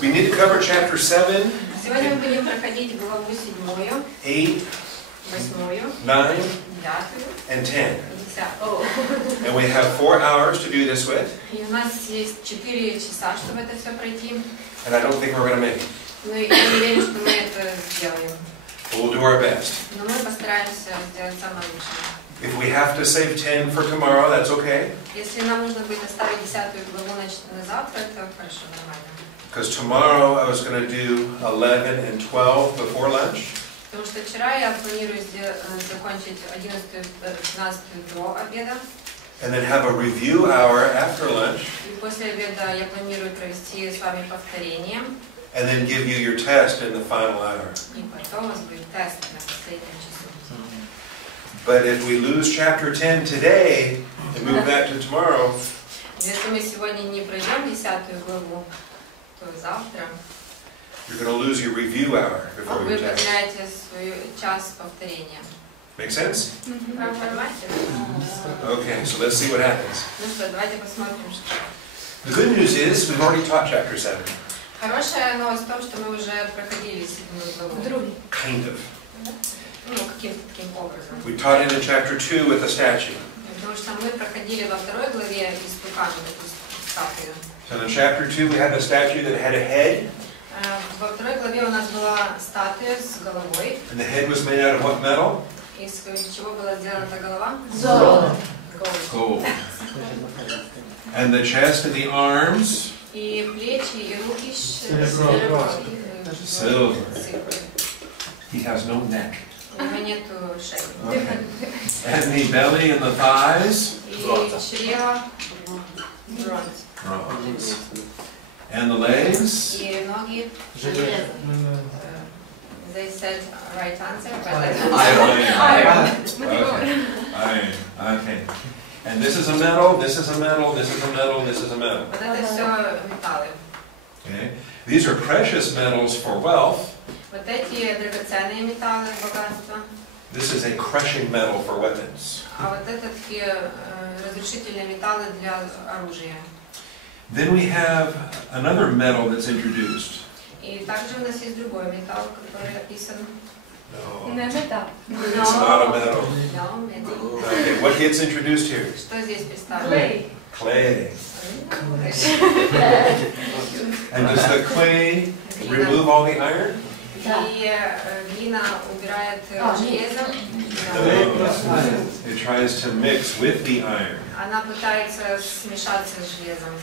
We need to cover chapter 7, Сегодня мы будем проходить главу 7, 8, 8, 9, 9 and 10. и 10. And we have 4 hours to do this with. И у нас есть 4 часа, чтобы это все пройти. And I don't think we're going to make it. Но я не уверен, что мы это сделаем. But we'll do our best. Но мы постараемся сделать самое лучшее. If we have to save 10 for tomorrow, that's okay. Если нам нужно будет оставить 10 главу на завтра, это хорошо, нормально. Because tomorrow I was going to do 11 and 12 before lunch. Потому что вчера я планирую закончить 11 и 12 до обеда. And then have a review hour after lunch. И после обеда я планирую провести с вами повторение. And then give you your test in the final hour. И потом у нас будет тест на последнем часу. But if we lose chapter 10 today and move that to tomorrow, Если мы сегодня не пройдем 10 главу, то завтра you're going to lose your review hour before вы your test. потеряете свой час повторения. Make sense? Понимаете? Okay, so let's see what happens. Ну что, давайте посмотрим, что. The good news is we've already taught chapter 7. Хорошая новость в том, что мы уже проходили 7 главу. Kind of. Ну, каким-то таким образом. We taught it in chapter 2 with the statue. Потому что мы проходили во 2 главе из Лукана эту статую. So in chapter 2 we had a statue that had a head. Во 2 главе у нас была статуя с головой. And the head was made out of what metal? Из чего была сделана эта голова? Золото. Gold. And the chest and the arms? И плечи, и руки Silver. He has no neck. У него нету шеи. Okay. And the belly and the thighs? И чрево, бронз. Bronze. And the legs? И ноги. They said right answer, but Iron. Okay. And this is a metal, this is a metal, this is a metal, this is a metal. вот это все металлы. Okay. These are precious metals for wealth. Вот эти драгоценные металлы, богатства. This is a crushing metal for weapons. А вот это такие разрушительные металлы для оружия. Then we have another metal that's introduced. И также у нас есть другой металл, который описан. No. Не металл. It's not a metal. No, металл. Okay. What gets introduced here? Что здесь представлено? Clay. And does the clay remove all the iron? И глина убирает железо. It tries to mix with the iron. Она пытается смешаться с железом.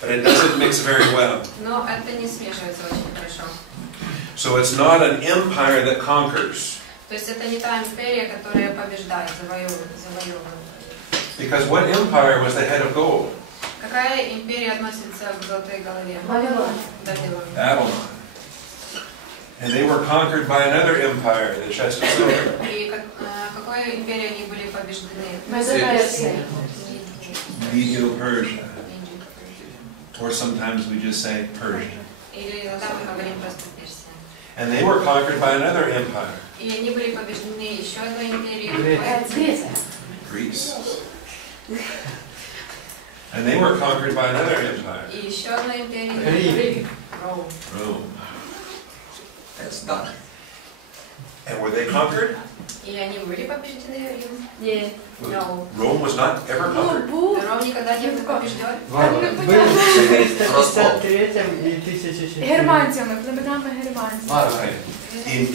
But it doesn't mix very well. Но это не смешивается очень хорошо. So it's not an empire that conquers. То есть это не та империя, которая побеждает, завоевывает. Because what empire was the head of gold? Какая империя относится к золотой голове? Вавилон. Babylon. And they were conquered by another empire, the chest of silver. И какой империей они были побеждены? Medo-Persia. Or sometimes we just say Persia. Или иногда мы говорим просто Персия. And they were conquered by another empire. И они были побеждены еще одной империей. Greece. And they were conquered by another empire. И еще одной империей. Rome. That's done. And were they conquered? И они были побеждены Рим? Нет. No. Rome was not ever conquered. Ром никогда не был побежден. Был в 453 и 1000. Германцями, племенами германців. Okay. In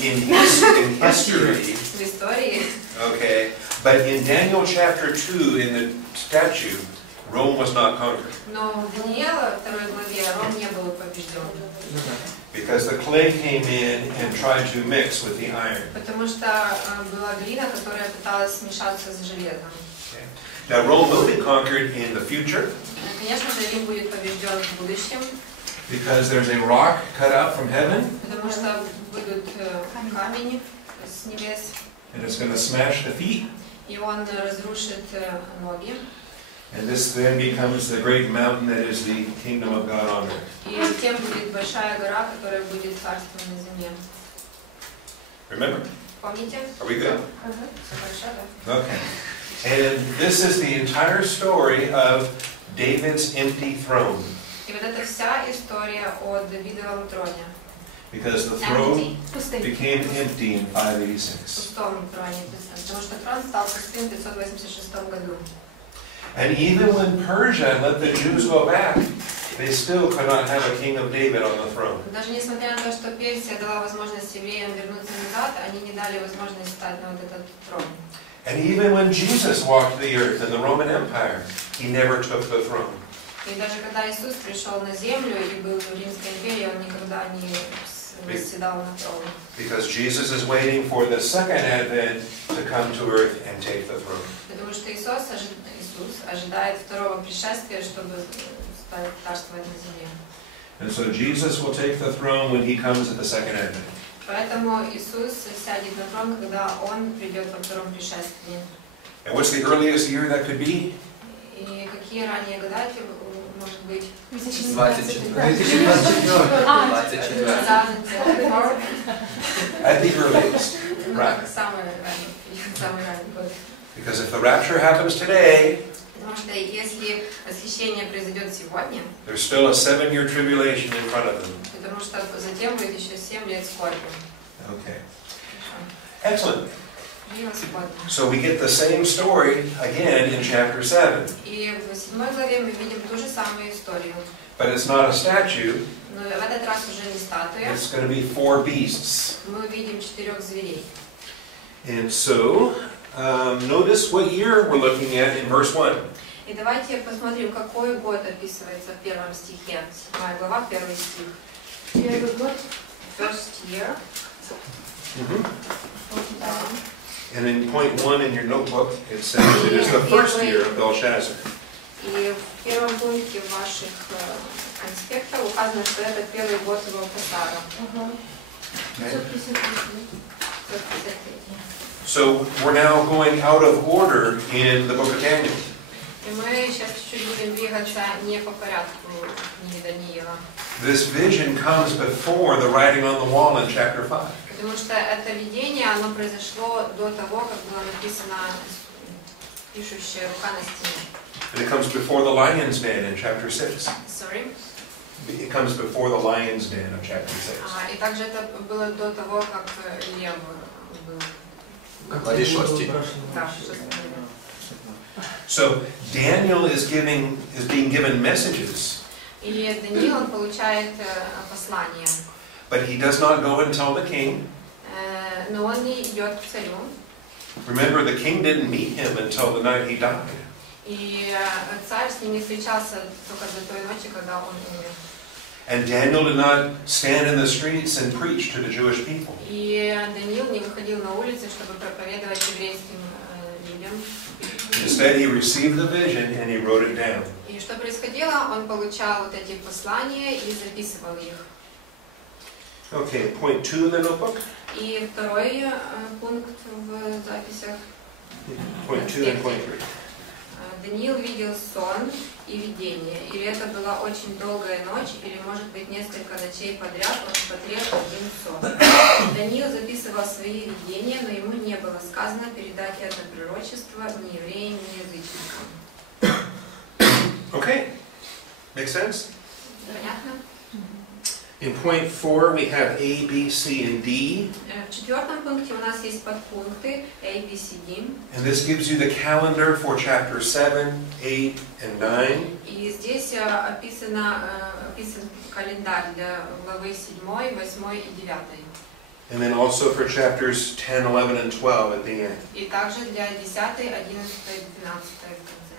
history, В истории. okay, but in Daniel chapter 2, in the statue, Rome was not conquered. Но в Даниила, 2 главе, Ром не был побежден. Because the clay came in and tried to mix with the iron. Потому что была глина, которая пыталась смешаться с железом. Okay. Now Rome will be conquered in the future. Конечно же, Рим будет побежден в будущем. Because there's a rock cut out from heaven. Потому что будут камни с небес. And it's going to smash the feet. И он разрушит ноги. And this then becomes the great mountain that is the kingdom of God on earth. И тем будет большая гора, которая будет царством на земле. Remember? Помните? Are we good? Все хорошо, да? Okay. And this is the entire story of David's empty throne. И вот эта вся история о Давидовом троне. Because the throne Пустынь. became empty in 586. Пустом троне, потому что трон стал пустым в 586 году. And even when Persia let the Jews go back, they still could not have a king of David on the throne. Даже несмотря на то, что Персия дала возможность евреям вернуться назад, они не дали возможность стать на вот этот трон. And even when Jesus walked the earth in the Roman Empire, he never took the throne. И даже когда Иисус пришел на землю и был в Римской империи, он никогда не восседал на троне. Because Jesus is waiting for the second advent to come to earth and take the throne. Потому что Иисус ожидает второго пришествия, чтобы царствовать на земле. And so Jesus will take the throne when he comes at the second advent. Поэтому Иисус сядет на трон, когда Он придет во втором пришествии. And what's the earliest year that could be? И какие ранние года это может быть? 24. At the earliest. Right. Самый ранний год. Because if the rapture happens today, Потому что если восхищение произойдет сегодня, there's still a 7-year tribulation in front of them. потому что затем будет еще 7 лет скорби. Okay. Excellent. Господь. So we get the same story again in chapter 7. И в 7 главе мы видим ту же самую историю. But it's not a statue. Но в этот раз уже не статуя. It's going to be 4 beasts. Мы увидим 4 зверей. And so, notice what year we're looking at in verse 1. И давайте посмотрим, какой год описывается в первом стихе. 7 глава, 1 стих. Первый год. First year. Да. And in point 1 in your notebook, it says it is the first year of Belshazzar. И в первом пункте ваших конспектов указано, что это первый год Валтасара. Okay. 553. So we're now going out of order in the book of Daniel. И мы сейчас чуть-чуть будем двигаться не по порядку книги Даниила. This vision comes before the writing on the wall in chapter 5. Потому что это видение, оно произошло до того, как было написано пишущая рука на стене. And it comes before the lion's den in chapter 6. Sorry. It comes before the lion's den of chapter 6. И также это было до того, как лев был. Главе 6. Да, 6. So Daniel is being given messages, И Даниил, он получает послание. but he does not go and tell the king. Но он не идет к царю. Remember, the king didn't meet him until the night he died. И царь с ним не встречался только до той ночи, когда он умер. And Daniel did not stand in the streets and preach to the Jewish people. И Даниил не выходил на улицы, чтобы проповедовать еврейским людям. Instead, he received the vision and he wrote it down. И что происходило? Он получал вот эти послания и записывал их. Okay, point 2 in the notebook. И второй пункт в записях. Point 2 and point 3. Даниил видел сон и видение. Или это была очень долгая ночь, или, может быть, несколько ночей подряд он смотрел один сон. Даниил записывал свои видения, но ему не было сказано передать это пророчество ни евреям, ни язычникам. Okay, makes sense? Понятно? In point 4, we have A, B, C, and D. В четвертом пункте у нас есть подпункты A, B, C, D. And this gives you the calendar for chapter 7, 8, and 9. И здесь описан календарь для главы 7, 8 и 9. And then also for chapters 10, 11, and 12 at the end. И также для 10, 11 и 12 в конце.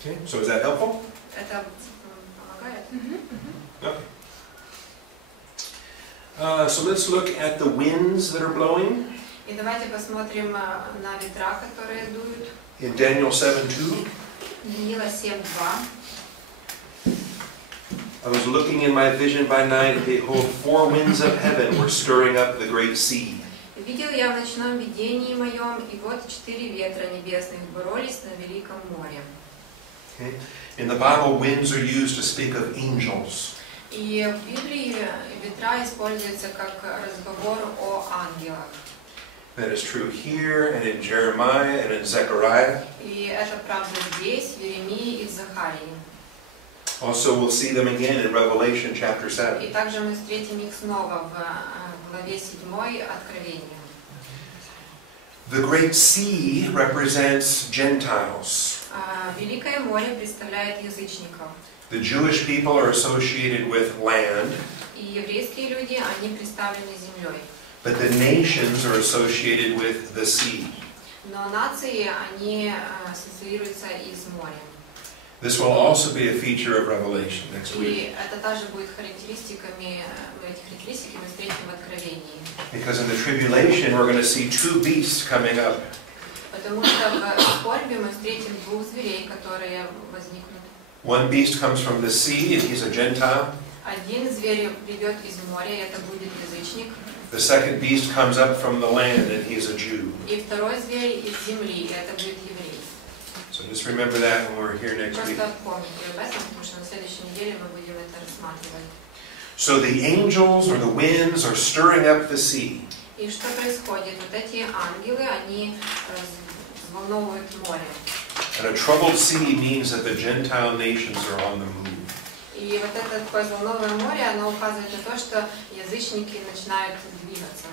Okay, so is that helpful? Это помогает? Okay. So let's look at the winds that are blowing. И давайте посмотрим на ветра, которые дуют. In Daniel 7:2. Даниила 7:2. I was looking in my vision by night, and behold, 4 winds of heaven were stirring up the great sea. Видел я в ночном видении моем, и вот 4 ветра небесных боролись на великом море. Okay. In the Bible, winds are used to speak of angels. И в Библии ветра используются как разговор о ангелах. That is true here, and in Jeremiah, and in Zechariah. И это правда здесь, в Иеремии и в Захарии. Also, we'll see them again in Revelation chapter 7. И также мы встретим их снова в главе 7 Откровения. The Great Sea represents Gentiles. Великое море представляет язычников. The Jewish people are associated with land, И еврейские люди, они представлены землей. but the nations are associated with the sea. Но нации, они ассоциируются и с морем. This will also be a feature of Revelation next week. И это также будет характеристиками, эти характеристики мы встретим в Откровении. Because in the tribulation, we're going to see two beasts coming up. Потому что в скорби мы встретим двух зверей, которые возникнут. One beast comes from the sea, and he's a Gentile. Один зверь придет из моря, и это будет язычник. The second beast comes up from the land, and he's a Jew. И второй зверь из земли, и это будет еврей. So just remember that when we're here next week. Просто помните об этом, потому что на следующей неделе мы будем это рассматривать. So the angels or the winds are stirring up the sea. И что происходит? Вот эти ангелы, они взволновывают море. And a troubled sea means that the Gentile nations are on the move. И вот это такое взволнованное море, оно указывает на то, что язычники начинают двигаться.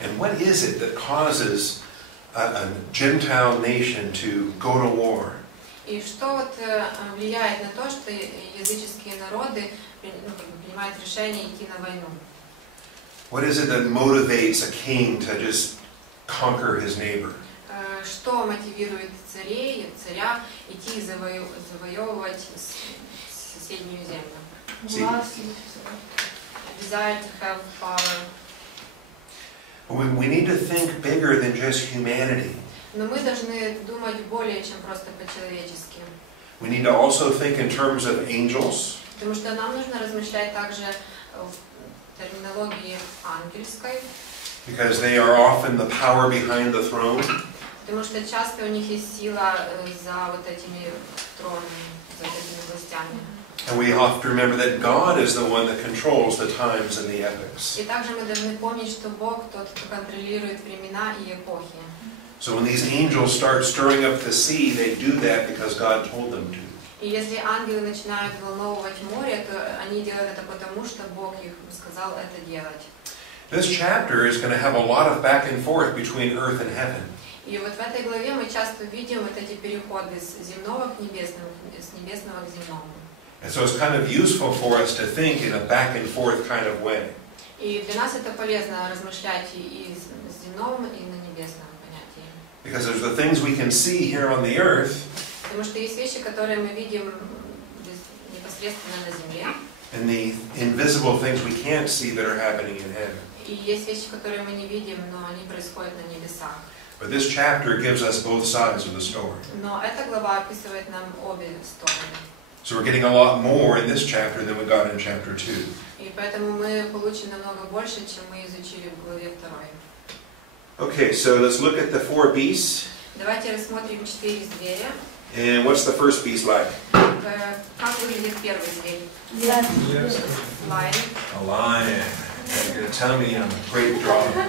And what is it that causes a Gentile nation to go to war? И что вот влияет на то, что языческие народы принимают решение идти на войну? What is it that motivates a king to just conquer his neighbor? Что мотивирует царя идти завоевывать соседнюю землю? Desire to have power. We need to think bigger than just humanity. Но мы должны думать более, чем просто по-человечески. We need to also think in terms of angels. Потому что нам нужно размышлять также в терминологии ангельской. Because they are often the power behind the throne. Потому что часто у них есть сила за вот этими тронами, за этими властями. And we have to remember that God is the one that controls the times and the epochs. И также мы должны помнить, что Бог тот, кто контролирует времена и эпохи. So when these angels start stirring up the sea, they do that because God told them to. И если ангелы начинают волновывать море, то они делают это потому, что Бог их сказал это делать. This chapter is going to have a lot of back and forth between earth and heaven. И вот в этой главе мы часто видим вот эти переходы с земного к небесному, с небесного к земному. And so it's kind of useful for us to think in a back and forth kind of way. И для нас это полезно размышлять и с земном, и на небесном понятии. Because there's the things we can see here on the earth. Потому что есть вещи, которые мы видим непосредственно на земле. And the invisible things we can't see that are happening in heaven. И есть вещи, которые мы не видим, но они происходят на небесах. But this chapter gives us both sides of the story. Но эта глава описывает нам обе стороны. So we're getting a lot more in this chapter than we got in chapter 2. И поэтому мы получим намного больше, чем мы изучили в главе 2. Okay, so let's look at the four beasts. Давайте рассмотрим 4 зверя. And what's the first beast like? Как выглядит первый зверь? Lion. A lion. You're going to tell me I'm a great drawer.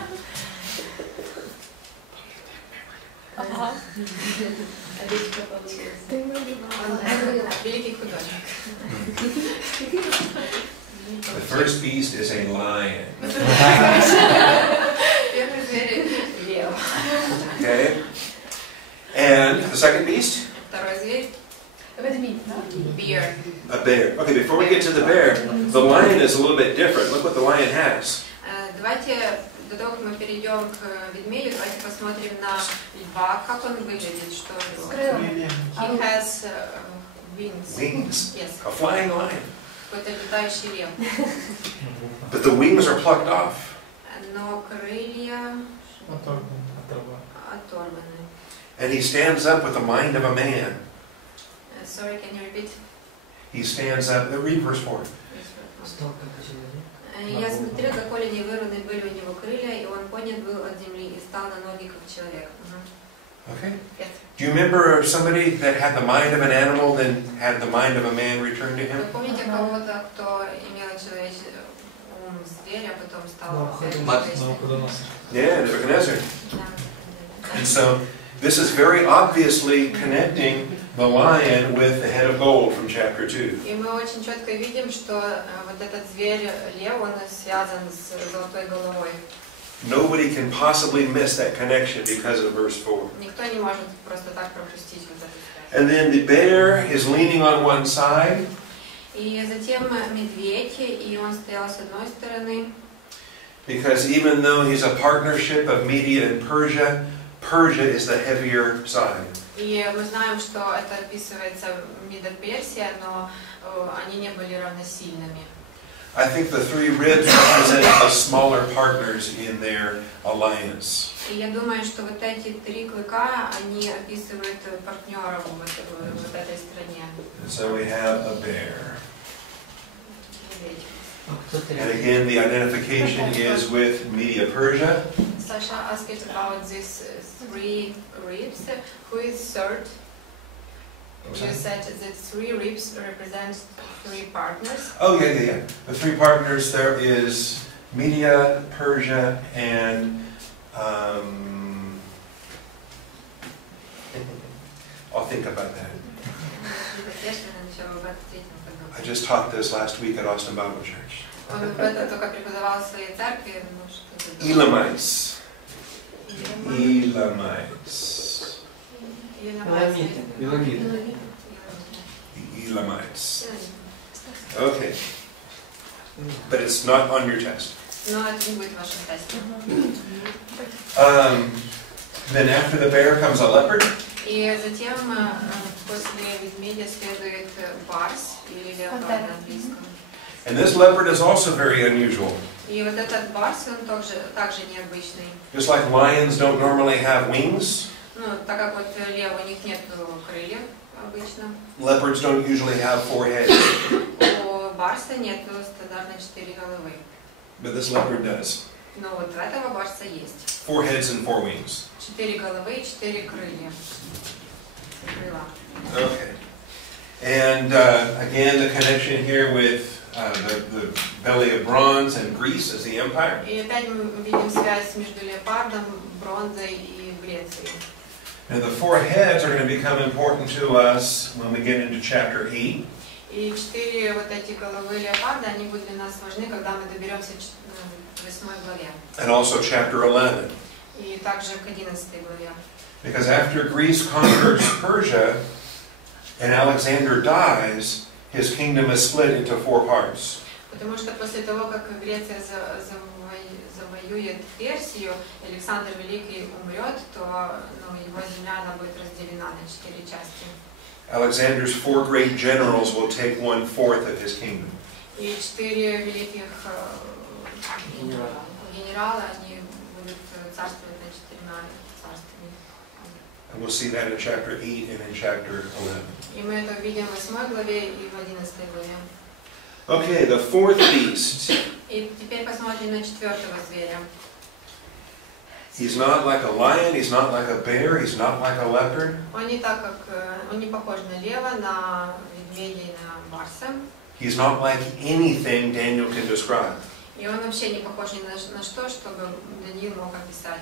Великий художник. The first beast is a lion. Первый зверь — лев. Okay? And the second beast? Второй зверь — bear. A bear. Okay, before we get to the bear, the lion is a little bit different. Look what the lion has. Давайте, до того, как мы перейдем к ведмедю, давайте посмотрим на льва, как он выглядит, что у него. He has wings. Wings. Yes. A flying lion. Какой-то летающий лев. But the wings are plucked off. Но крылья оторваны. And he stands up with the mind of a man. Sorry, can you repeat? He stands up. Read verse 4. Я смотрел, как колени вырваны были у него крылья, и он поднят был от земли и стал на ноги, как человек. Okay. Yes. Do you remember somebody that had the mind of an animal, then had the mind of a man return to him? Вы помните кого-то, кто имел ум зверя, а потом стал человечным? Yeah, Nebuchadnezzar. Да. And so this is very obviously connecting the lion with the head of gold from chapter 2. И мы очень четко видим, что вот этот зверь, лев, он связан с золотой головой. Nobody can possibly miss that connection because of verse 4. Никто не может просто так пропустить вот эту связь. And then the bear is leaning on one side. И затем медведь, и он стоял с одной стороны. Because even though he's a partnership of Media and Persia, Persia is the heavier side. И мы знаем, что это описывается Медо-Персия, но они не были равносильными. I think the three ribs represent the smaller partners in their alliance. И я думаю, что вот эти три клыка, они описывают партнеров в этой стране. So we have a bear. Кто-то And again, the identification is with Media Persia. Sasha asked about these three ribs. Who is third? You said that three ribs represent three partners. Oh, yeah. The three partners, there is Media, Persia, and I'll think about that. I just taught this last week at Austin Bible Church. Elamites. Elamites. Okay. But it's not on your test. Then after the bear comes a leopard. И затем после ведмедя следует барс или леопард на английском. And this leopard is also very unusual. И вот этот барс, он также необычный. Just like lions don't normally have wings. Ну, так как вот лев, у них нет крыльев обычно. Leopards don't usually have 4 heads. У барса нет стандартно 4 головы. But this leopard does. Но вот у этого барса есть. 4 heads and 4 wings. 4 головы и 4 крылья. Крыла. Okay. And again, the connection here with the belly of bronze and Greece as the empire. И опять мы видим связь между леопардом, бронзой и Грецией. And the 4 heads are going to become important to us when we get into chapter 8. И 4 вот эти головы леопарда, они будут для нас важны, когда мы доберемся к 8 главе. And also chapter 11. И также к 11 главе. Because after Greece conquers Persia and Alexander dies, his kingdom is split into 4 parts. Потому что после того, как Греция завоюет Персию, Александр Великий умрет, то его земля она будет разделена на 4 части. Alexander's 4 great generals will take 1/4 of his kingdom. И 4 великих генерала, они будут царствовать над 4 царствами. And we'll see that in chapter 8 and in chapter 11. И мы это увидим в 8 главе и в 11 главе. Okay, the 4th beast. И теперь посмотрим на 4-го зверя. He's not like a lion, he's not like a bear, he's not like a leopard. Он не похож на лева, на медведя и на барса. He's not like anything Daniel can describe. И он вообще не похож ни на что, чтобы Даниил мог описать.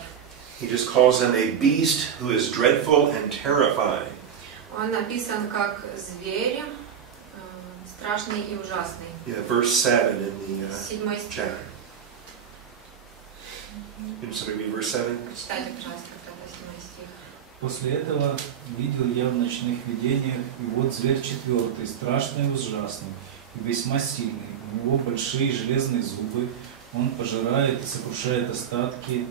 He just calls him a beast who is dreadful and terrifying. Он написан как зверь, страшный и ужасный. Yeah, verse 7 in the 7 стих. chapter. Can somebody read verse 7? Читайте, пожалуйста, это 7 стих. После этого видел я в ночных видениях, и вот зверь 4, страшный и ужасный, и весьма сильный. У него большие железные зубы, он пожирает и сокрушает остатки,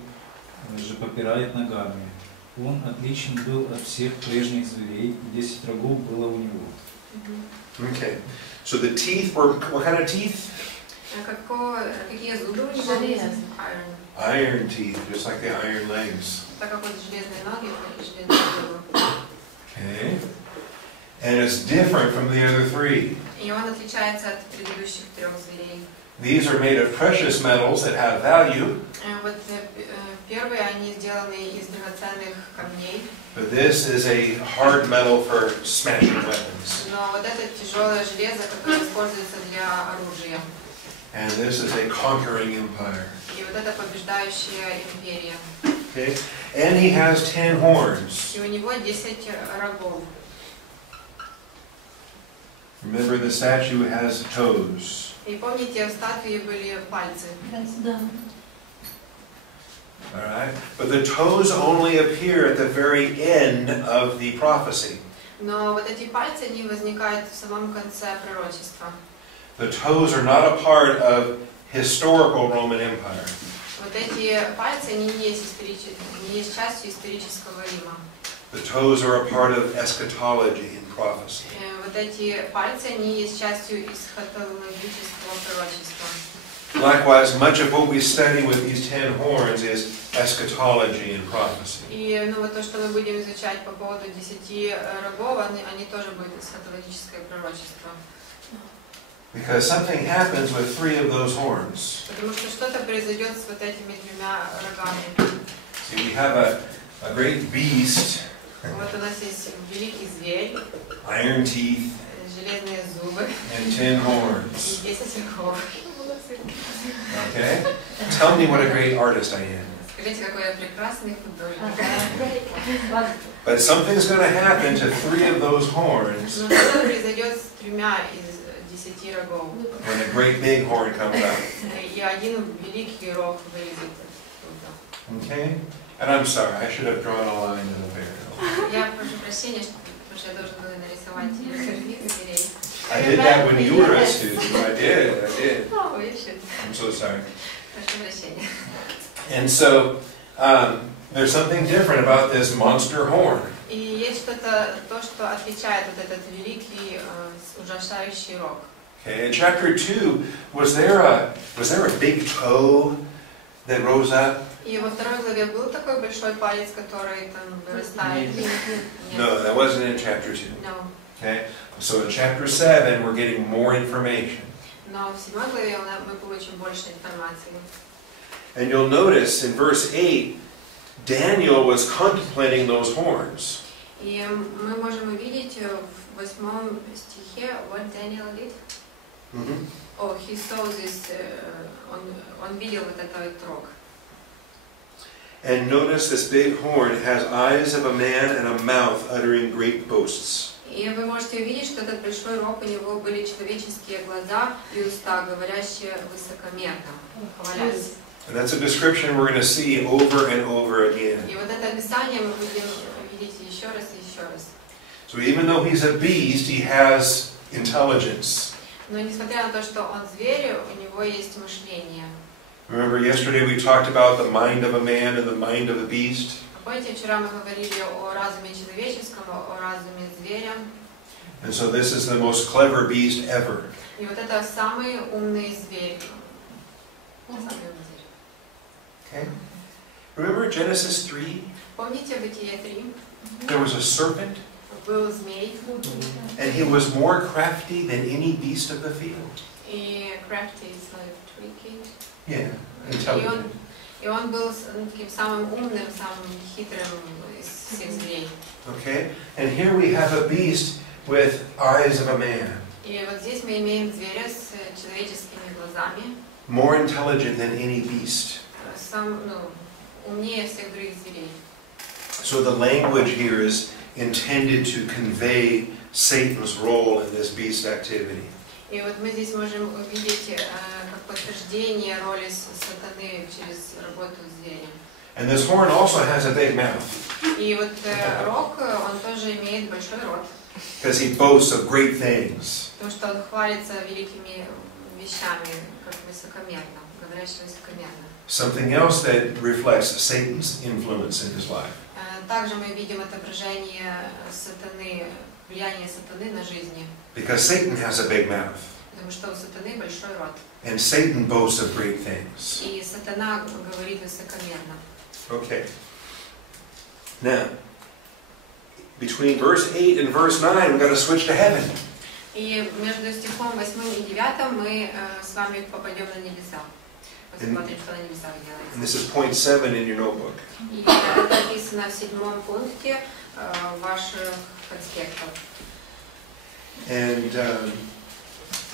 же попирает ногами. Он отличен был от всех прежних зверей, и 10 рогов было у него. Okay. So the teeth were, what kind of teeth? Какие зубы у него? Iron teeth, just like the iron legs. Так как вот железные ноги и железные зубы. Okay. And it's different from the other 3. И он отличается от предыдущих 3 зверей. These are made of precious metals that have value. Вот первые, они сделаны из драгоценных камней. But this is a hard metal for smashing weapons. Но вот это тяжелое железо, которое используется для оружия. And this is a conquering empire. И вот это побеждающая империя. Okay. And he has 10 horns. И у него 10 рогов. Remember, the statue has toes. И помните, в статуе были пальцы. Да. All right? But the toes only appear at the very end of the prophecy. Но вот эти пальцы, они возникают в самом конце пророчества. The toes are not a part of historical Roman Empire. Вот эти пальцы, они не есть частью исторического Рима. The toes are a part of eschatology and prophecy. Вот эти пальцы, они есть частью эсхатологического пророчества. Likewise, much of what we study with these 10 horns is eschatology and prophecy. И вот то, что мы будем изучать по поводу 10 рогов, они тоже будут эсхатологическое пророчество. Because something happens with 3 of those horns. Потому что что-то произойдет с вот этими 3 рогами. See, we have a great beast, Вот у нас есть великий зверь, iron teeth, железные зубы and 10 horns. и 10 рогов. Okay? Tell me what a great artist I am. Скажите, какой я прекрасный художник. But something's going to happen to 3 of those horns Но что произойдет с 3 из 10 рогов? when a great big horn comes out. И один великий рог вылезет оттуда. Okay? And I'm sorry, I should have drawn a line in the bear. Я прошу прощения, потому что я должен был нарисовать других зверей. I did that when you were a student. I did. Oh, you should. I'm so sorry. Прошу прощения. And so, there's something different about this monster horn. И есть что-то, то, что отличает вот этот великий, ужасающий рог. Okay, in chapter 2, was there a big toe that rose up? И во 2 главе был такой большой палец, который там вырастает? No, that wasn't in chapter 2. No. Okay, so in chapter 7, we're getting more information. Но в 7 главе мы получим больше информации. And you'll notice in verse 8, Daniel was contemplating those horns. И мы можем увидеть в 8 стихе, what Daniel did. Oh, he saw this, он видел вот этот рог. And notice this big horn has eyes of a man and a mouth uttering great boasts. И вы можете увидеть, что этот большой рог, у него были человеческие глаза и уста, говорящие высокомерно, хвалясь. And that's a description we're going to see over and over again. И вот это описание мы будем видеть еще раз и еще раз. So even though he's a beast, he has intelligence. Но несмотря на то, что он зверь, у него есть мышление. Remember yesterday we talked about the mind of a man and the mind of a beast? Помните, вчера мы говорили о разуме человеческом, о разуме зверя. And so this is the most clever beast ever. И вот это самый умный зверь. Okay? Remember Genesis 3? Помните Бытие 3? There was a serpent, Был змей. and he was more crafty than any beast of the field. И crafty is like tricky. Yeah, intelligent. И он был таким самым умным, самым хитрым из всех зверей. Okay? And here we have a beast with eyes of a man. И вот здесь мы имеем зверя с человеческими глазами. More intelligent than any beast. Умнее всех других зверей. So the language here is intended to convey Satan's role in this beast activity. И вот мы здесь можем увидеть как подтверждение роли сатаны через работу зверя. And this horn also has a big mouth. И вот рог, он тоже имеет большой рот. Because he boasts of great things. Потому что он хвалится великими вещами, как высокомерно, говорящий высокомерно. Something else that reflects Satan's influence in his life. Также мы видим отображение сатаны, влияние сатаны на жизни. Because Satan has a big mouth. Потому что у сатаны большой рот. And Satan boasts of great things. И сатана говорит высокомерно. Okay. Now, between verse 8 and verse 9, we've got to switch to heaven. И между стихом 8 и 9 мы с вами попадем на небеса. Посмотрим, что на небесах делается. And this is point 7 in your notebook. И это написано в 7 пункте ваших конспектов. And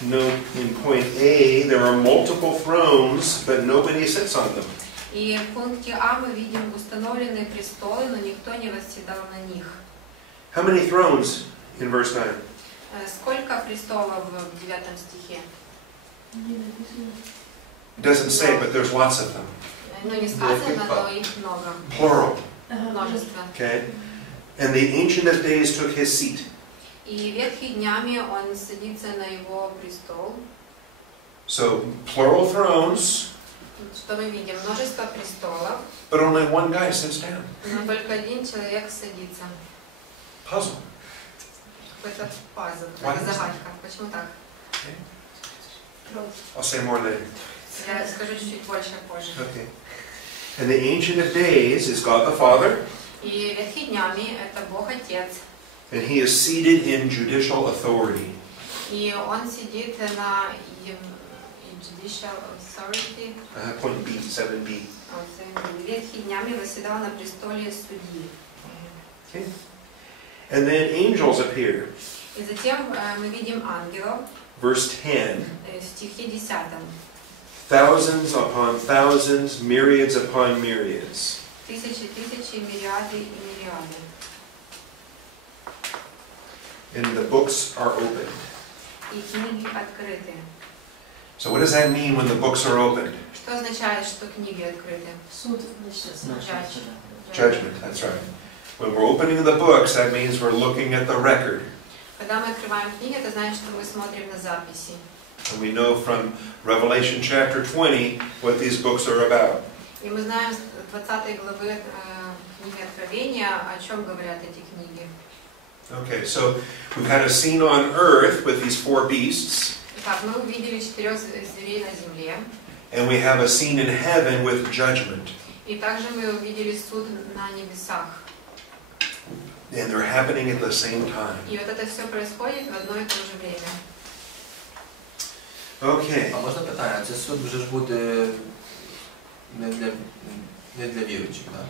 note in point A, there are multiple thrones, but nobody sits on them. И в пункте А мы видим установленные престолы, но никто не восседал на них. How many thrones in verse 9? Сколько престолов в 9 стихе? It doesn't say, but there's lots of them. Ну, не сказано, но их много. Plural. Множество. Okay? And the Ancient of Days took his seat. И ветхий днями он садится на его престол. So, plural thrones, Что мы видим? Множество престолов, but only one guy sits down. но только один человек садится. Puzzle. Какой-то пазл, Why is that? загадка. Почему так? I'll say more later. Я скажу чуть-чуть больше позже. Okay. And the Ancient of Days is God the Father, И ветхий днями это Бог Отец. and he is seated in judicial authority. И он сидит на judicial authority. Point B, 7b. Ветхий днями восседал на престоле судьи. Okay. And then angels appear. И затем мы видим ангелов Verse 10. в стихе 10. Thousands upon thousands, myriads upon myriads. Тысячи, мириады и мириады. And the books are opened. И книги открыты. So what does that mean when the books are opened? Что означает, что книги открыты? Суд. Judgment, that's right. When we're opening the books, that means we're looking at the record. Когда мы открываем книги, это значит, что мы смотрим на записи. And we know from Revelation chapter 20 what these books are about. И мы знаем с 20 главы книги Откровения, о чем говорят эти книги. Okay, so we've had a scene on earth with these four beasts, Итак, мы увидели 4 зверей на земле, and we have a scene in heaven with judgment. и также мы увидели суд на небесах. And they're happening at the same time. И вот это все происходит в одно и то же время. Okay. А можна питання? Це суд вже ж буде не для віруючих, так?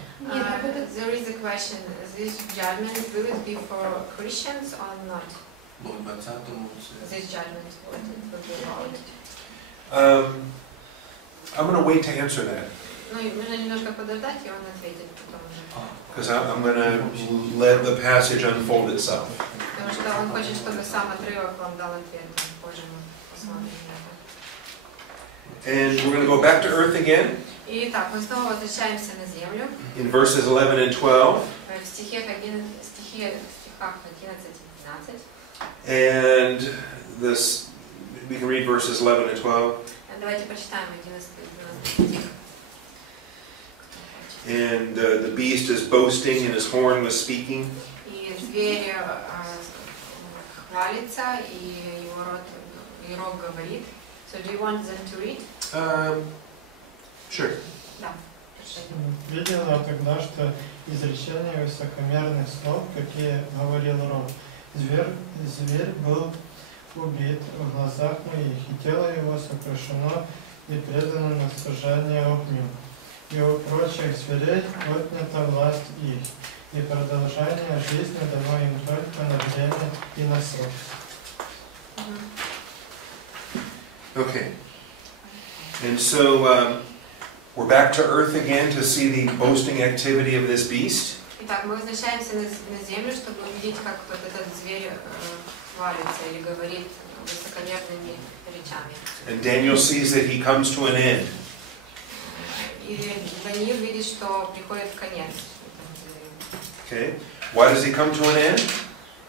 There is a question. This judgment, will it be for Christians or not? Бо в 20-му це... This judgment, what it will be about? I'm going to wait to answer that. Ну, нужно немножко подождать, и он ответит потом уже. Because I'm going to let the passage unfold itself. Потому что он хочет, чтобы сам отрывок вам дал ответ. Позже мы посмотрим на это. And we're going to go back to earth again Итак, мы снова возвращаемся на землю. in verses 11 and 12. В стихах 11 и 12. And this, we can read verses 11 and 12. Давайте прочитаем 11 и 12 стих. And the beast is boasting and his horn was speaking. И зверь хвалится, и его рог говорит. So do you want them to read? Sure. Да. Видела тогда, что изречение высокомерных слов, какие говорил род. Зверь был убит в глазах моих, и тело его сокрушено и предано на сожжение огню. И у прочих зверей отнята власть их, и продолжение жизни дано им только на время и на срок. Okay. And so we're back to earth again to see the boasting activity of this beast. Итак, мы возвращаемся на землю, чтобы увидеть, как вот этот зверь хвалится или говорит высокомерными речами. And Daniel sees that he comes to an end. И Даниил видит, что приходит конец. Okay. Why does he come to an end?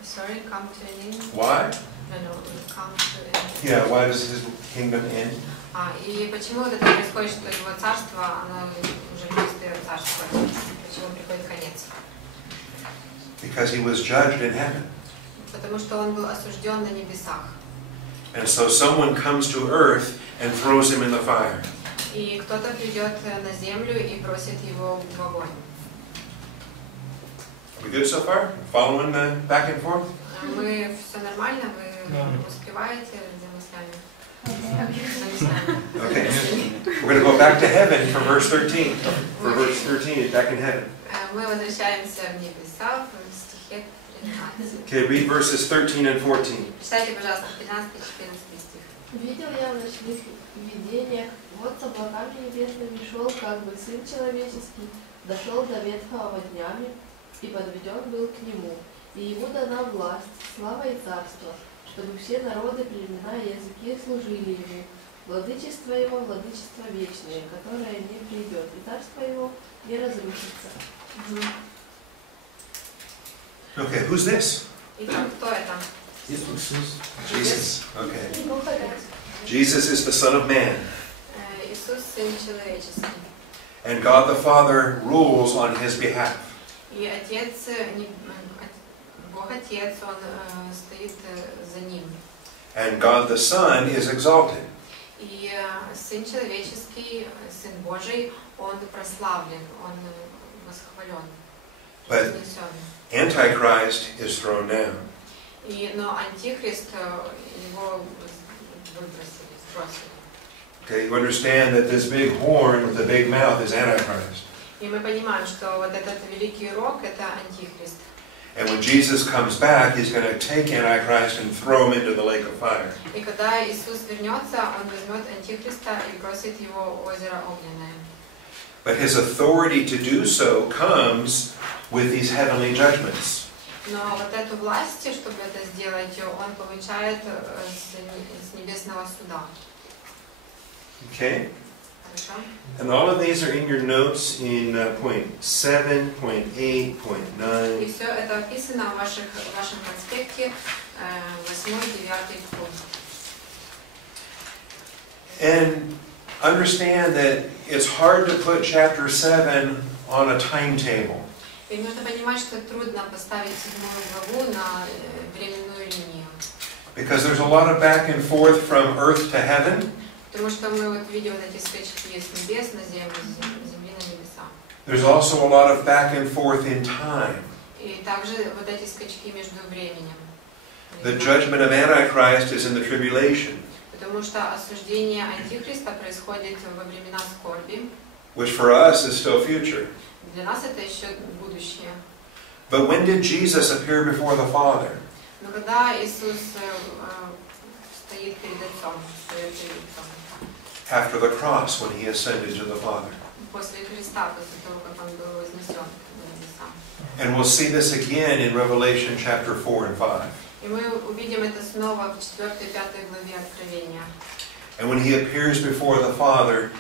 Sorry, come to an end? Why? No, come to an end. Yeah, why does his kingdom end? И почему вот это происходит, что его царство, оно уже не остается царство? Почему приходит конец? Because he was judged in heaven. Потому что он был осужден на небесах. And so someone comes to earth and throws him in the fire. И кто-то придет на землю и бросит его в огонь. We good so far? Following the back and forth? Мы все нормально? Вы успеваете за мыслями? Okay. We're going to go back to heaven for verse 13. For verse 13, back in heaven. Мы возвращаемся в небеса в стихе 13. Okay, read verses 13 and 14. Читайте, пожалуйста, 15 и 14 стих. Видел я в ночных видениях, вот с облаками небесными шел, как бы Сын Человеческий, дошел до ветхого днями и подведен был к Нему. И Ему дана власть, слава и царство, чтобы все народы, племена и языки служили ему. Владычество его, владычество вечное, которое не придет, и царство его не разрушится. Okay, who's this? Итак, кто это? Jesus. Okay. Jesus is the Son of Man. Иисус, Сын Человеческий. And God the Father rules on his behalf. И Отец, Бог Отец, Он стоит за ним. And God the Son is exalted. И Сын Человеческий, Сын Божий, Он прославлен, Он восхвален, вознесен. Antichrist is thrown down. Но Антихрист, его выбросили, сбросили. Okay, you understand that this big horn with the big mouth is Antichrist. И мы понимаем, что вот этот великий рог – это Антихрист. And when Jesus comes back, he's going to take Antichrist and throw him into the lake of fire. И когда Иисус вернется, Он возьмет Антихриста и бросит его в озеро огненное. But his authority to do so comes with these heavenly judgments. Но вот эту власть, чтобы это сделать, Он получает с небесного суда. Okay? Хорошо? And all of these are in your notes in point 7, point 8, point И 9. все это описано в вашем конспекте 8-9 пункт. And understand that it's hard to put chapter 7 on a timetable. И нужно понимать, что трудно поставить 7 главу на временную линию. Because there's a lot of back and forth from earth to heaven. Потому что мы вот видим вот эти скачки с небес на землю, с земли на небеса. There's also a lot of back and forth in time. И также вот эти скачки между временем. The judgment of Antichrist is in the tribulation, Потому что осуждение Антихриста происходит во времена скорби. which for us is still future. Для нас это еще будущее. But when did Jesus appear before the Father? Но когда Иисус стоит перед Отцом, стоит перед Отцом. After the cross, when he ascended to the Father. После Христа, после того, как Он был вознесен на небеса. And we'll see this again in Revelation chapter 4 and 5. И мы увидим это снова в 4-5 главе Откровения. And when he appears before the Father,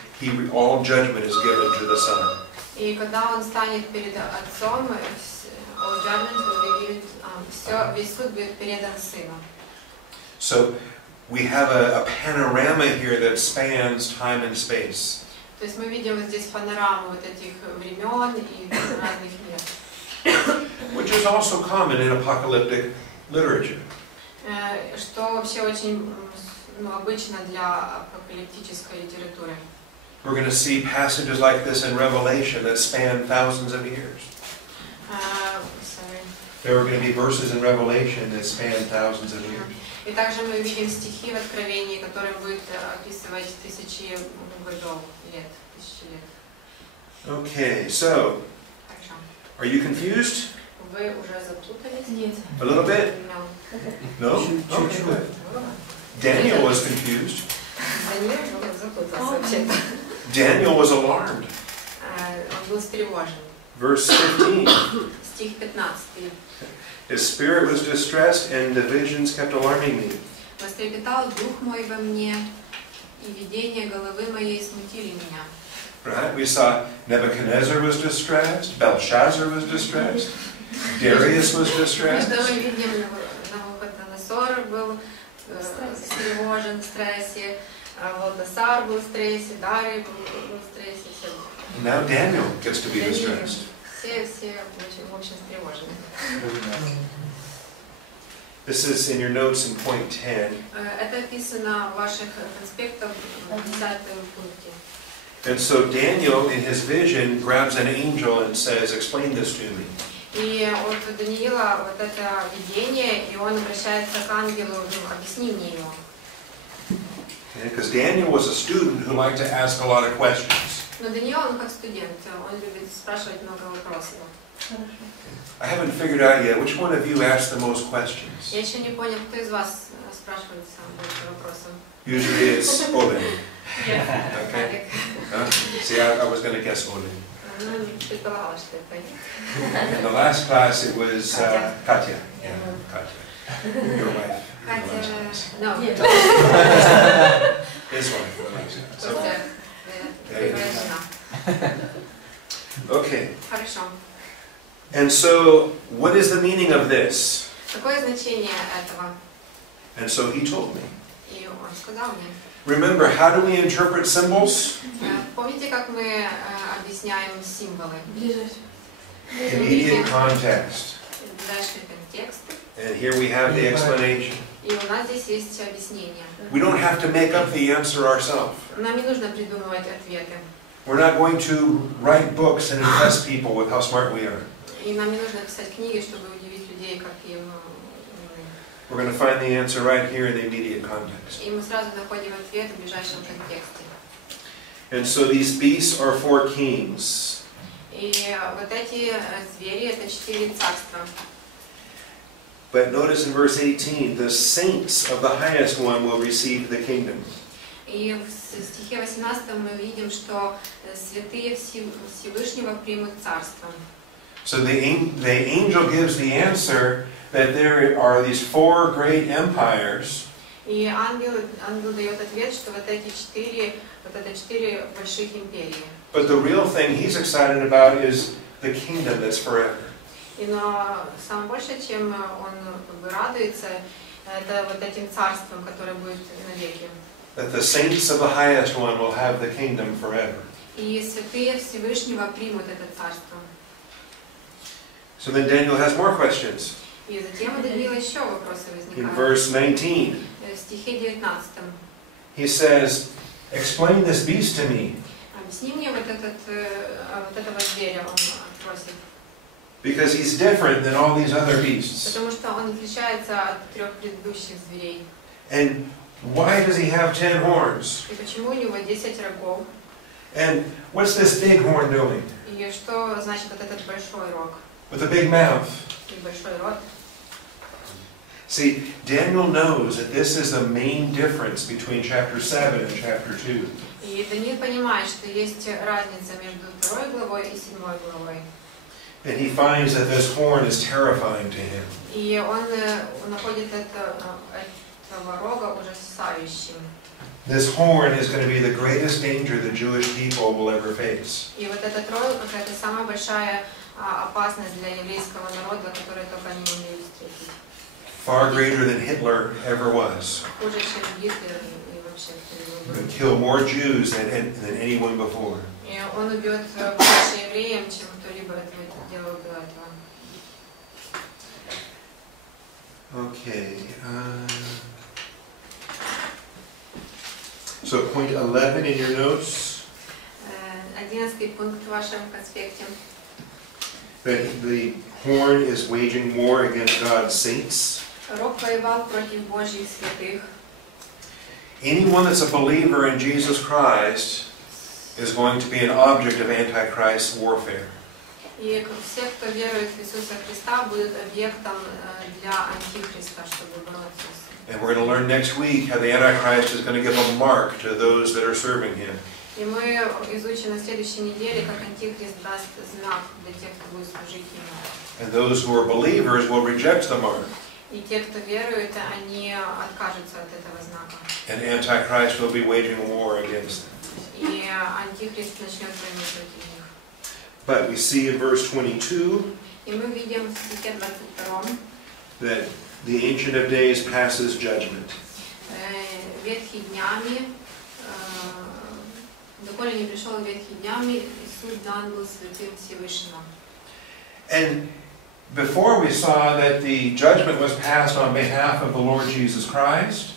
all judgment is given to the Son. И когда Он станет перед Отцом, all judgment will be given, весь суд будет передан Сыну. So we have a panorama here that spans time and space. То есть мы видим вот здесь панораму вот этих времен и разных мест. Which is also common in apocalyptic literature. Что вообще очень обычно для апокалиптической литературы. We're going to see passages like this in Revelation that span thousands of years. There are going to be verses in Revelation that span thousands of years. И также мы видим стихи в Откровении, которые будут описывать тысячи годов, тысячи лет. Okay, so, are you confused? Вы уже заплутались? Нет. A little bit? No. No? Okay, good. Daniel was confused. Даниил запутался вообще-то. Daniel was alarmed. Он был встревожен. Verse 15. Стих 15. His spirit was distressed and the visions kept alarming me. Вострепетал дух мой во мне, и видения головы моей смутили меня. Right? We saw Nebuchadnezzar was distressed, Belshazzar was distressed, Darius was distressed. Мы видим, Навуходоносор был встревожен в стрессе, Валдасар был в стрессе, Дарий был в стрессе. Now Daniel gets to be distressed. Все в общем встревожены. This is in your notes in point 10. Это описано в ваших конспектах в 10 пункте. And so Daniel, in his vision, grabs an angel and says, "Explain this to me." И от Даниила вот это видение, и он обращается к ангелу, объясни мне его. Because Daniel was a student who liked to ask a lot of questions. Но Даниил, он как студент, он любит спрашивать много вопросов. I haven't figured out yet which one of you asked the most questions. Я еще не понял, кто из вас спрашивает больше вопросов. Usually it's Bolender. Yeah. Okay. See, I was going to guess Bolender. Ну, предполагала, что это. In the last class, it was Katya. Yeah, Katya, your wife. No. Нет. This one. Костя, твоя жена. Okay. Хорошо. And so, what is the meaning of this? Какое значение этого? And so he told me. И он сказал мне. Remember, how do we interpret symbols? Помните, как мы объясняем символы? Ближе. Immediate context. Ближайший контекст. And here we have the explanation. И у нас здесь есть объяснение. We don't have to make up the answer ourselves. Нам не нужно придумывать ответы. We're not going to write books and impress people with how smart we are. И нам не нужно писать книги, чтобы удивить людей, как им умны. We're going to find the answer right here in the immediate context. И мы сразу находим ответ в ближайшем контексте. And so these beasts are 4 kings. И вот эти звери — это 4 царства. But notice in verse 18, the saints of the highest one will receive the kingdom. И в стихе 18 мы видим, что святые Всевышнего примут царство. So the angel gives the answer that there are these 4 great empires. И ангел дает ответ, что вот это 4 больших империи. But the real thing he's excited about is the kingdom that's forever. Но самое большее, чем он радуется, это вот этим царством, которое будет навеки. That the saints of the highest one will have the kingdom forever. И святые Всевышнего примут это царство. So then Daniel has more questions. И затем у Даниила еще вопросы In возникают. verse 19, В стихе 19. he says, "Explain this beast to me, Объясни мне вот этого зверя, он просит. because he's different than all these other beasts. Потому что он отличается от 3 предыдущих зверей. And why does he have 10 horns? И почему у него 10 рогов? And what's this big horn doing? И что значит вот этот большой рог? With a big mouth." И большой рот? See, Daniel knows that this is the main difference between chapter 7 and chapter 2. И Даниил понимает, что есть разница между 2 главой и 7 главой. And he finds that this horn is terrifying to him. И он находит этого рога ужасающим. This horn is going to be the greatest danger the Jewish people will ever face. И вот этот рог — это самая большая опасность для еврейского народа, которую только они могли встретить. Far greater than Hitler ever was. Хуже, чем Гитлер и вообще кто-либо. He killed more Jews than anyone before. И он убьет больше евреев, чем кто-либо этого делал до этого. Okay. So point 11 in your notes. 11 пункт в вашем конспекте. That the horn is waging war against God's saints. Рог воевал против Божьих святых. Anyone that's a believer in Jesus Christ is going to be an object of Antichrist warfare. И все, кто верует в Иисуса Христа, будут объектом для Антихриста, чтобы бороться с ним. And we're going to learn next week how the Antichrist is going to give a mark to those that are serving him. И мы изучим на следующей неделе, как Антихрист даст знак для тех, кто будет служить ему. And those who are believers will reject the mark. И те, кто верует, они откажутся от этого знака. And Antichrist will be waging war against them. И Антихрист начнет войну против них. But we see in verse 22 И мы видим в стихе 22 that the Ancient of Days passes judgment. ветхий днями, доколе не пришел ветхий днями, и суд дан был святым Всевышнего. And before we saw that the judgment was passed on behalf of the Lord Jesus Christ.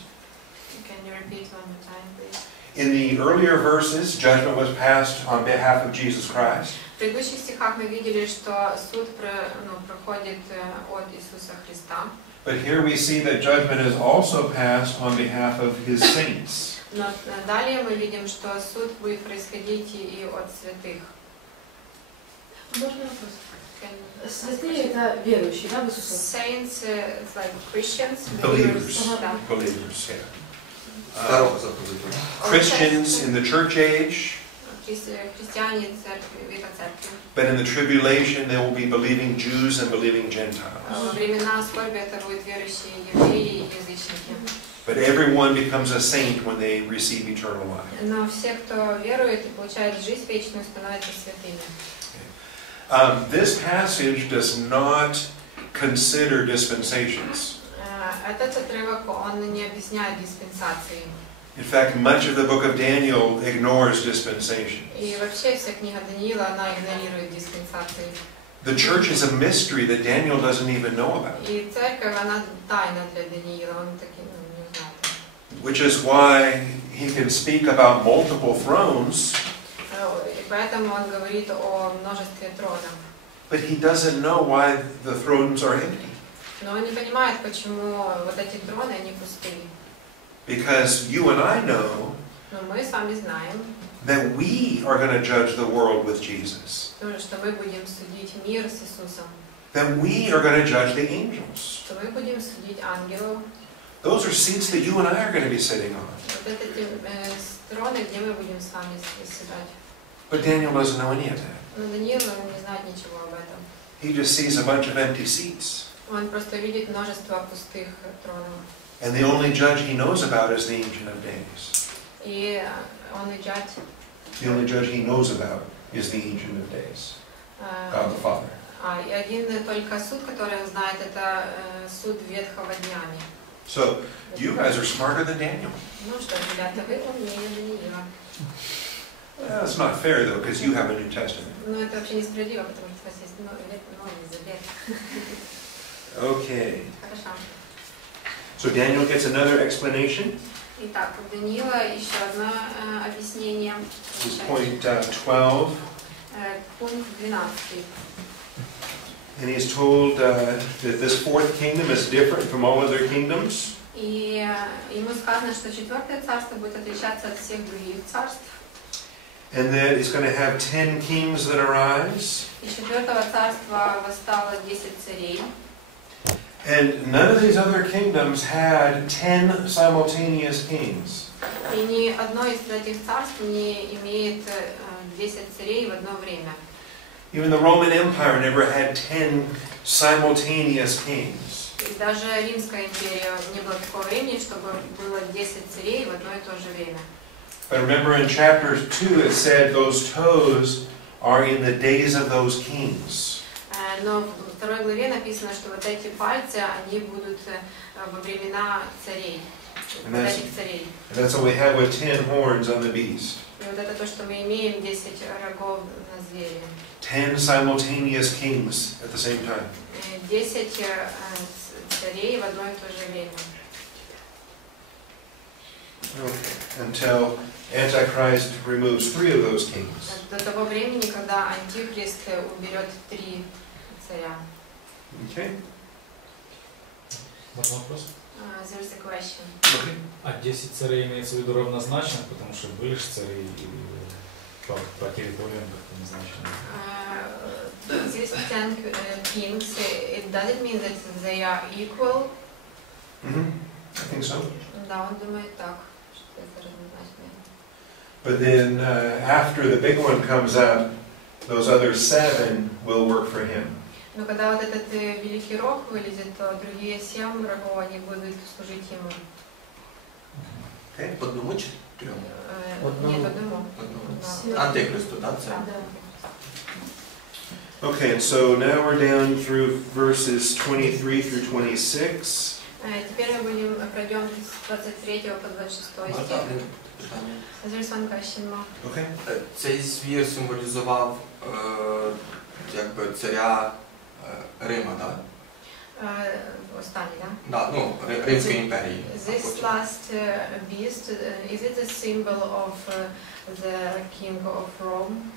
Can you repeat one more time, please? In the earlier verses, judgment was passed on behalf of Jesus Christ. В предыдущих стихах мы видели, что суд проходит от Иисуса Христа. But here we see that judgment is also passed on behalf of His saints. Но далее мы видим, что суд будет происходить и от святых. Можно вопрос? Святые — это верующие, да, в Иисуса? Saints, it's like Christians, Believers. да. Believers, yeah. Старого заповедь. Christians in the church age, христиане церкви, века церкви. But in the tribulation, there will be believing Jews and believing Gentiles. Во времена скорби это будут верующие евреи и язычники. But everyone becomes a saint when they receive eternal life. Но все, кто верует и получает жизнь вечную, становятся святыми. This passage does not consider dispensations. Этот отрывок, он не объясняет диспенсации. In fact, much of the book of Daniel ignores dispensation. И вообще вся книга Даниила, она игнорирует диспенсации. The church is a mystery that Daniel doesn't even know about. И церковь, она тайна для Даниила, он таки не знает. Which is why he can speak about multiple thrones, И поэтому он говорит о множестве тронов. but he doesn't know why the thrones are empty. Но он не понимает, почему вот эти троны, они пустые. Because you and I know Но мы с вами знаем, that we are going to judge the world with Jesus. что мы будем судить мир с Иисусом, That we are going to judge the angels. что мы будем судить ангелов. Those are seats that you and I are going to be sitting on. Вот это те троны, где мы будем с вами заседать. But Daniel doesn't know any of that. Но Даниил не знает ничего об этом. He just sees a bunch of empty seats. Он просто видит множество пустых тронов. And the only judge he knows about is the Ancient of Days. И он и judge, The only judge he knows about is the Ancient of Days, God the Father. и один только суд, который он знает, это суд Ветхого Днями. So, you guys are smarter than Daniel. Ну что, ребята, вы умнее Даниила. That's not fair, though, because you have a New Testament. Ну это вообще несправедливо, потому что у вас есть Новый Завет. Okay. Хорошо. So Daniel gets another explanation. Итак, у Даниила еще одно объяснение. This is point 12. Пункт 12. And he is told that this fourth kingdom is different from all other kingdoms. И ему сказано, что четвертое царство будет отличаться от всех других царств. And that it's going to have 10 kings that arise. И четвертого царства восстало 10 царей. And none of these other kingdoms had 10 simultaneous kings. И ни одно из этих царств не имеет 10 царей в одно время. Even the Roman Empire never had 10 simultaneous kings. И даже Римская империя не было такого времени, чтобы было 10 царей в одно и то же время. But remember in chapter 2 it said those toes are in the days of those kings. Но во второй главе написано, что вот эти пальцы, они будут во времена царей. Вот этих царей. And that's what we have with 10 horns on the beast. И вот это то, что мы имеем 10 рогов на звере. 10 simultaneous kings at the same time. 10 царей в одно и то же время. Okay. Until Antichrist removes 3 of those kings. До того времени, когда Антихрист уберет 3 царя. Okay. Можно вопрос? There's a question. Okay. А 10 царей имеется в виду равнозначно, потому что были же цари и по территориям как-то назначены. These 10 kings, does it mean that they are equal? I think so. Да, он думает так, что это равнозначно. But then after the big one comes up, those other 7 will work for him. Но когда вот этот великий рог вылезет, то другие 7 рогов, они будут служить ему. По одному чи трьом? Нет, одному. Антихристу, так? Okay, and so now we're down through verses 23 through 26. Теперь мы пройдем с 23 по 26 стих. There's one question more. Okay. Цей звір символізував якби царя Рима, так? Останній, так? Да, ну, Римської імперії. This last beast, is it a symbol of the king of Rome?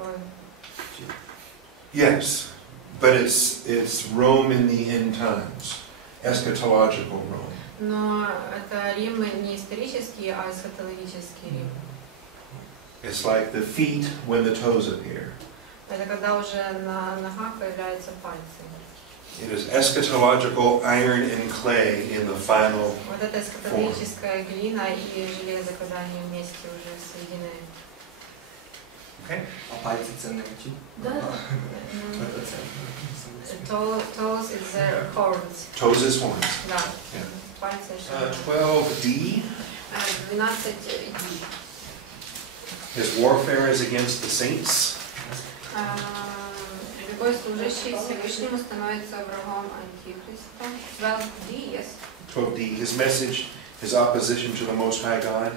Or... Yes, but it's Rome in the end times, eschatological Rome. Но это Рим не исторический, а эсхатологический Рим. It's like the feet when the toes appear. Это когда уже на ногах появляются пальцы. It is eschatological iron and clay in the final Вот это эсхатологическая глина и железо, когда они вместе уже соединены. Okay? А пальці це не ті? Да. Toes is their horns. Toes is horns. Да. Yeah. Пальцы. 12D. 12D. His warfare is against the saints. Любой служащий Всевышнему становится врагом Антихриста. 12D, yes. 12D. His message is opposition to the Most High God.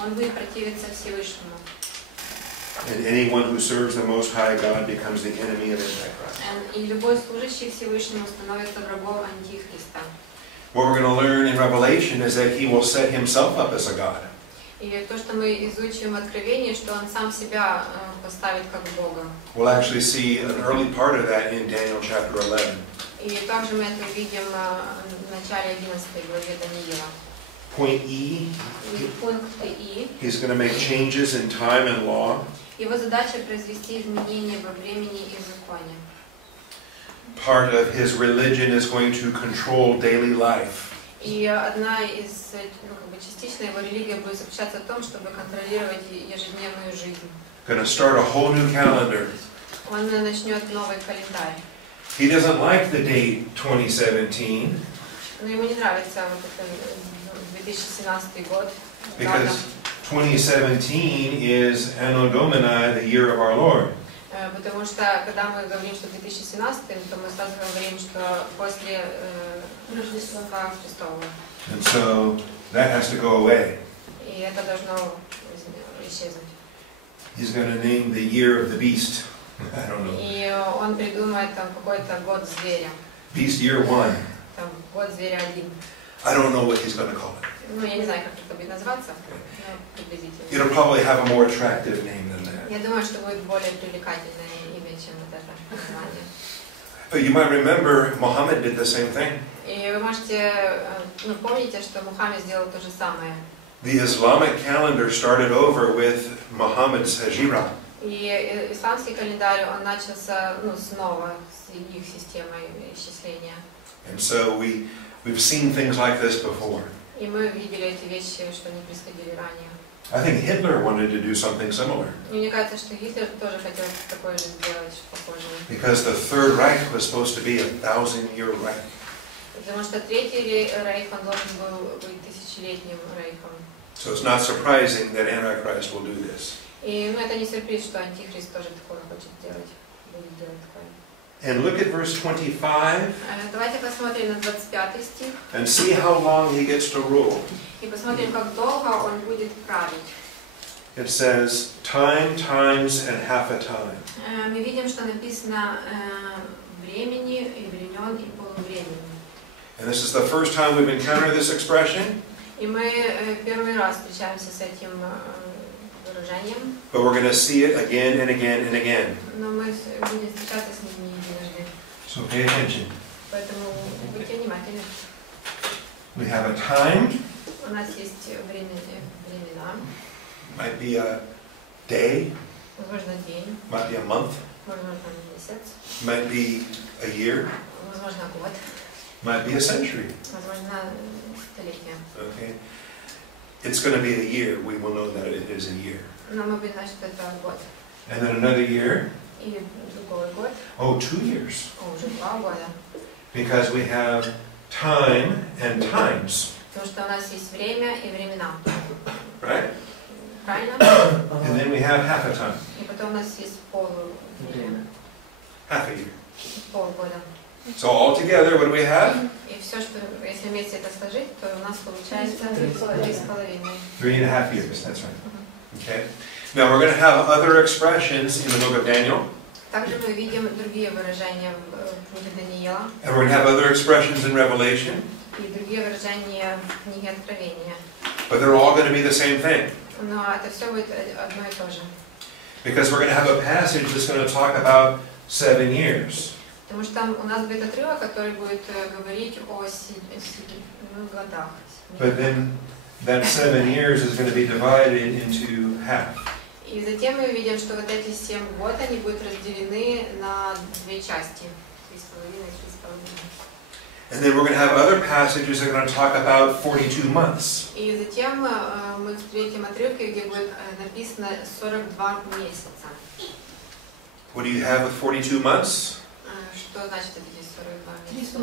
Он будет противиться Всевышнему. And anyone who serves the Most High God becomes the enemy of Antichrist. И любой служащий Всевышнему становится врагом Антихриста. What we're going to learn in Revelation is that he will set himself up as a God. И то, что мы изучим в Откровении, что он сам себя поставит как Бога. We'll actually see an early part of that in Daniel chapter 11. И также мы это видим в начале 11 главе Даниила. Point E, Пункт И. he's going to make changes in time and law. Его задача произвести изменения во времени и законе. Part of his religion is going to control daily life. И одна из, частично его религия будет заключаться в том, чтобы контролировать ежедневную жизнь. Going to start a whole new calendar. Он начнет новый календарь. He doesn't like the date 2017 Но ему не нравится вот это 2017 год. because 2017 is Anno Domini, the year of our Lord. Потому что, когда мы говорим, что 2017, то мы сразу говорим, что после Рождества Христова. And so that has to go away. И это должно исчезнуть. He's going to name the year of the beast. I don't know. И он придумает там какой-то год зверя. Beast year 1. Там год зверя 1. I don't know what he's going to call it. Ну, я не знаю, как это будет называться, но приблизительно. It'll probably have a more attractive name than that. Я думаю, что будет более привлекательное имя, чем вот это название. But you might remember Muhammad did the same thing. И вы можете, помните, что Мухаммед сделал то же самое. The Islamic calendar started over with Muhammad's Hijrah. И исламский календарь, он начался, снова с их системой исчисления. And so we've seen things like this before. И мы видели эти вещи, что они происходили ранее. I think Hitler wanted to do something similar. И мне кажется, что Гитлер тоже хотел такое же сделать, похожее. Because the Third Reich was supposed to be a 1000-year Reich. Потому что Третий Рейх, он должен был быть тысячелетним рейхом. So it's not surprising that Antichrist will do this. И это не сюрприз, что Антихрист тоже такое хочет делать, будет делать такое. And look at verse 25 Давайте посмотрим на 25 стих. and see how long he gets to rule. И посмотрим, как долго он будет править. It says, time, times, and half a time. Мы видим, что написано времени, и времен, и полувремени. And this is the first time we've encountered this expression. И мы первый раз встречаемся с этим выражением. But we're going to see it again and again and again. Но мы будем встречаться с ним не единожды. So pay attention. Поэтому будьте внимательны. We have a time. У нас есть времена. Might be a day. Возможно, день. Might be a month. Возможно, месяц. Might be a year. Возможно, год. Might be a century. Возможно, столетие. Okay. It's going to be a year. We will know that it is a year. Но мы будем знать, что это год. And then another year. Или другой год. Oh, 2 years. Уже 2 года. Because we have time and times. Потому что у нас есть время и времена. Right? Правильно? And then we have half a time. И потом у нас есть полвремя. Half a year. Полгода. So all together, what do we have? И все, что, если вместе это сложить, то у нас получается 3,5. 3.5 years, that's right. Okay. Now we're going to have other expressions in the book of Daniel. Также мы видим другие выражения в книге Даниила. And we're going to have other expressions in Revelation. И другие выражения в книге Откровения. But they're all going to be the same thing. Но это все будет одно и то же. Because we're going to have a passage that's going to talk about 7 years. Потому что там у нас будет отрывок, который будет говорить о 7 годах. But then that 7 years is going to be divided into half. И затем мы видим, что вот эти 7 год, они будут разделены на 2 части. 3,5 и 3,5. And then we're going to have other passages that are going to talk about 42 months. И затем мы встретим отрывки, где будет написано 42 месяца. What do you have with 42 months? Что значит эти 42 месяца?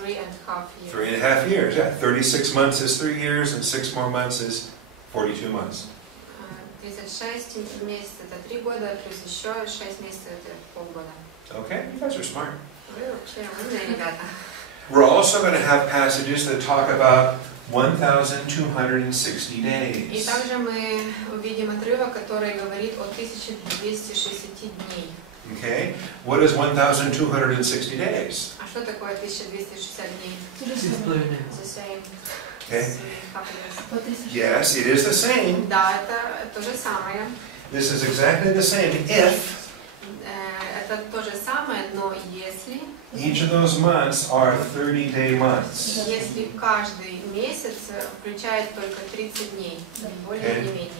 3.5 years. Yeah, 36 months is 3 years, and 6 more months is 42 months. 36 месяцев это 3 года, плюс еще 6 месяцев это полгода. Okay, you guys are smart. Вы вообще умные ребята. We're also going to have passages that talk about 1,260 И days. также мы увидим отрывок, который говорит о 1260 дней. Okay, what is 1,260 days? А что такое 1260 дней? The same. Okay. Yes, it is the same. Да, это то же самое. This is exactly the same if Это то же самое, но если each of those months are 30-day months. если каждый месяц включает только 30 дней, не более, не менее.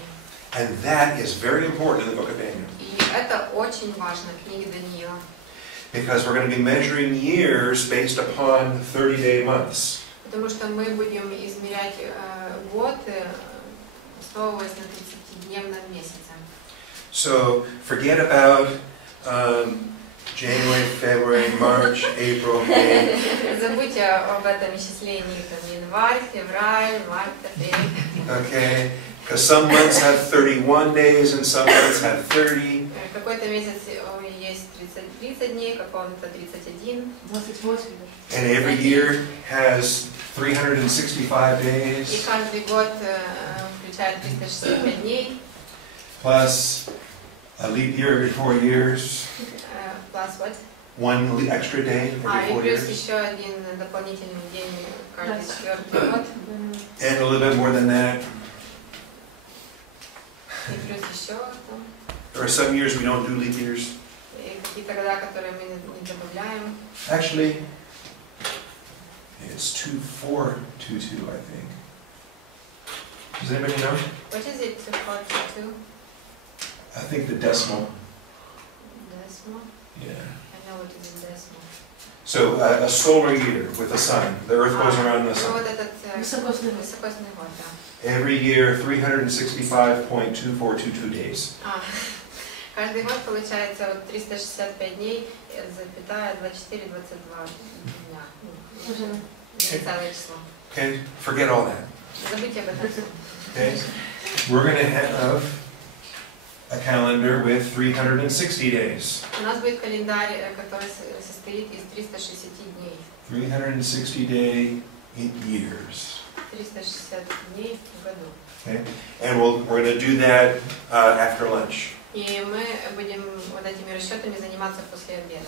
And that is very important in the book of Daniel. И это очень важно в книге Даниила. Because we're going to be measuring years based upon 30-day months. Потому что мы будем измерять год, основываясь на 30-дневном месяце. So forget about January, February, March, April, May. Забудьте об этом исчислении, там, январь, февраль, март, апрель. Okay? Because some months have 31 days and some months have 30. Какой-то месяц есть 30 дней, какого-то 31. 28. And every year has 365 И days. каждый год включает 365 дней. Plus a leap year every 4 years. Plus what? One extra day every И 4 плюс years. еще один дополнительный день каждый четвертый год. And a little bit more than that. И плюс еще там. There are some years we don't do leap years. И какие-то года, которые мы не добавляем. Actually, it's 2422, I think. Does anybody know? What is it, 42? I think the decimal. Decimal? Yeah. I know what is a decimal. So a solar year with the sun. The Earth goes around the Ну sun. вот этот Высокосный год, да. Every year, 365.2422 days. Каждый год получается вот 365 дней, запятая 24-22 дня. Целое число. Okay, forget all that. Забудьте об этом. Okay, we're going to have a calendar with 360 days. У нас будет календарь, который состоит из 360 дней. 360-day years. 360 дней в году. Okay, and we're going to do that after lunch. И мы будем вот этими расчетами заниматься после обеда.